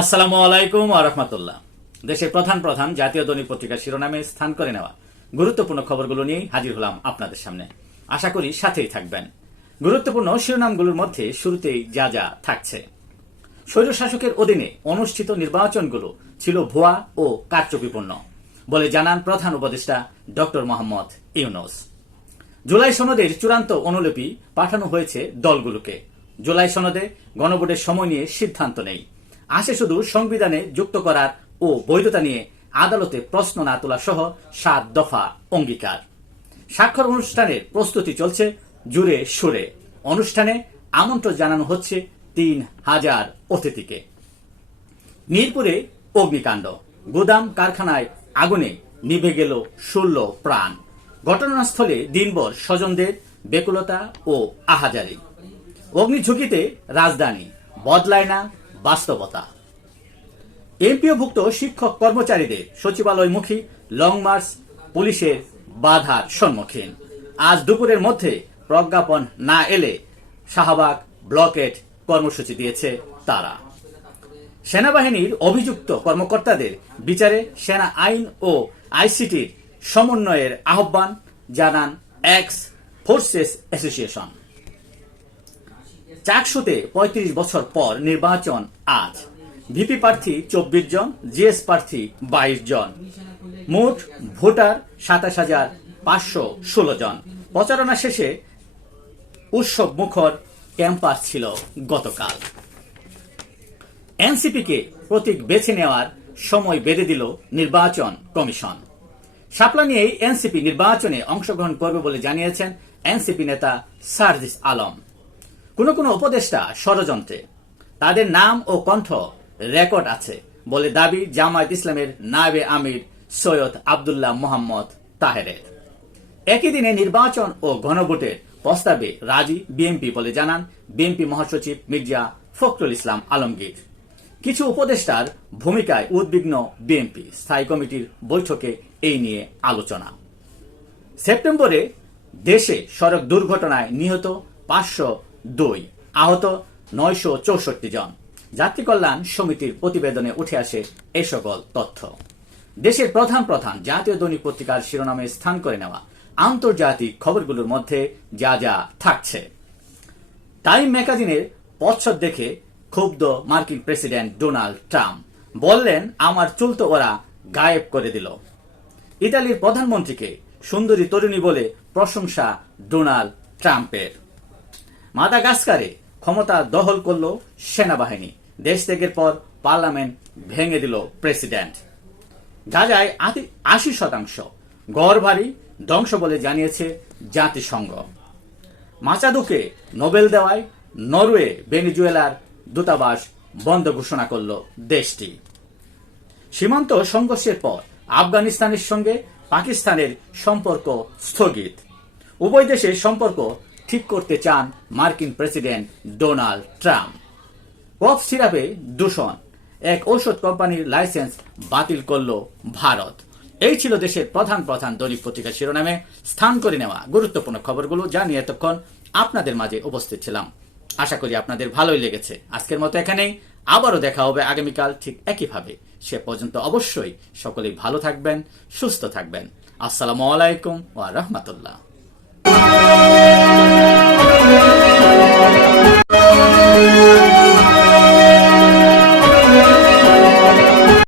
আসসালামু আলাইকুম আরহামতুল্লাহ দেশের প্রধান প্রধান জাতীয় দৈনিক পত্রিকার শিরোনামে স্থান করে নেওয়া গুরুত্বপূর্ণ খবরগুলো নিয়েই হাজির হলাম আপনাদের সামনে। আশা করি সাথেই থাকবেন। গুরুত্বপূর্ণ শিরোনামগুলোর মধ্যে শুরুতেই যা যা থাকছে। স্বৈরশাসকের অধীনে অনুষ্ঠিত নির্বাচনগুলো ছিল ভুয়া ও কারচুপিপূর্ণ বলে জানান প্রধান উপদেষ্টা ডক্টর মোহাম্মদ ইউনুস। জুলাই সনদের চূড়ান্ত অনুলিপি পাঠানো হয়েছে দলগুলোকে। জুলাই সনদে গণভোটের সময় নিয়ে সিদ্ধান্ত নেই। আসে শুধু সংবিধানে যুক্ত করার ও বৈধতা নিয়ে আদালতে প্রশ্ন না তোলা সহ সাত দফা অঙ্গীকার। স্বাক্ষর অনুষ্ঠানের প্রস্তুতি চলছে জুড়ে সুরে। অনুষ্ঠানে আমন্ত্রণ জানানো হচ্ছে তিন হাজার অতিথিকে। মিরপুরে অগ্নিকাণ্ড। গুদাম কারখানায় আগুনে নিভে গেল ষোল প্রাণ। ঘটনাস্থলে দিনভর স্বজনদের বেকুলতা ও আহাজারি। অগ্নিঝুঁকিতে রাজধানী বদলায় না বাস্তবতা। এমপিওভুক্ত শিক্ষক কর্মচারীদের সচিবালয়মুখী লং মার্চ পুলিশের বাধার সম্মুখীন। আজ দুপুরের মধ্যে প্রজ্ঞাপন না এলে শাহবাগ ব্লকেট কর্মসূচি দিয়েছে তারা। সেনাবাহিনীর অভিযুক্ত কর্মকর্তাদের বিচারে সেনা আইন ও আইসিটির সমন্বয়ের আহ্বান জানান এক্স ফোর্সেস অ্যাসোসিয়েশন। চাকসুতে ৩৫ বছর পর নির্বাচন আজ। ভিপি প্রার্থী চব্বিশ জন, জিএস প্রার্থী বাইশ জন। মোট ভোটার সাতাশ হাজার পাঁচশো ষোলো জন। প্রচারণা শেষে উৎসব মুখর ক্যাম্পাস ছিল গতকাল। এনসিপিকে প্রতীক বেছে নেওয়ার সময় বেঁধে দিল নির্বাচন কমিশন। শাপলা নিয়েই এনসিপি নির্বাচনে অংশগ্রহণ করবে বলে জানিয়েছেন এনসিপি নেতা সার্জিস আলম। কোন কোন উপদেষ্টা ষড়যন্ত্রে। তাদের নাম ও কণ্ঠ রেকর্ড আছে বলে দাবি জামায়াত ইসলামের নায়েবে আমির সৈয়দ আবদুল্লাহ মোহাম্মদ তাহেরের। একই দিনে নির্বাচন ও গণভোটের প্রস্তাবে রাজি বিএনপি বলে জানান বিএনপি মহাসচিব মির্জা ফখরুল ইসলাম আলমগীর। কিছু উপদেষ্টার ভূমিকায় উদ্বিগ্ন বিএনপি স্থায়ী কমিটির বৈঠকে এই নিয়ে আলোচনা। সেপ্টেম্বরে দেশে সড়ক দুর্ঘটনায় নিহত পাঁচশো দুই। আহত নয়শো চৌষট্টি জন। যাত্রী কল্যাণ সমিতির প্রতিবেদনে উঠে আসে এ সকল তথ্য। দেশের প্রধান প্রধান জাতীয় দৈনিক পত্রিকার শিরোনামে স্থান করে নেওয়া আন্তর্জাতিক খবরগুলোর মধ্যে যা যা থাকছে। টাইম ম্যাগাজিনের পচ্ছদ দেখে ক্ষুব্ধ মার্কিন প্রেসিডেন্ট ডোনাল্ড ট্রাম্প বললেন, আমার চুল তো ওরা গায়েব করে দিল। ইতালির প্রধানমন্ত্রীকে সুন্দরী তরুণী বলে প্রশংসা ডোনাল্ড ট্রাম্পের। মাদাগাস্কারে ক্ষমতা দখল করল সেনাবাহিনী। দেশ ত্যাগের পর পার্লামেন্ট ভেঙে দিল প্রেসিডেন্ট। গাজায় আশি শতাংশ। গড় ভারী ধ্বংস বলে জানিয়েছে জাতিসংঘ। মাচাদুকে নোবেল দেওয়ায় নরওয়ে ভেনিজুয়েলার দূতাবাস বন্ধ ঘোষণা করল দেশটি। সীমান্ত সংঘর্ষের পর আফগানিস্তানের সঙ্গে পাকিস্তানের সম্পর্ক স্থগিত। উভয় দেশের সম্পর্ক ঠিক করতে চান মার্কিন প্রেসিডেন্ট ডোনাল্ড ট্রাম্প। কফ সিরাপে দূষণ। এক ঔষধ কোম্পানির লাইসেন্স বাতিল করল ভারত। এই ছিল দেশের প্রধান প্রধান দৈনিক পত্রিকা শিরোনামে। স্থান করে নেওয়া গুরুত্বপূর্ণ খবরগুলো জানিয়ে এতক্ষণ আপনাদের মাঝে উপস্থিত ছিলাম। আশা করি আপনাদের ভালোই লেগেছে। আজকের মতো এখানেই। আবারও দেখা হবে আগামীকাল ঠিক একইভাবে। সে পর্যন্ত অবশ্যই সকলেই ভালো থাকবেন, সুস্থ থাকবেন। আসসালামু আলাইকুম ওয়া রাহমাতুল্লাহ।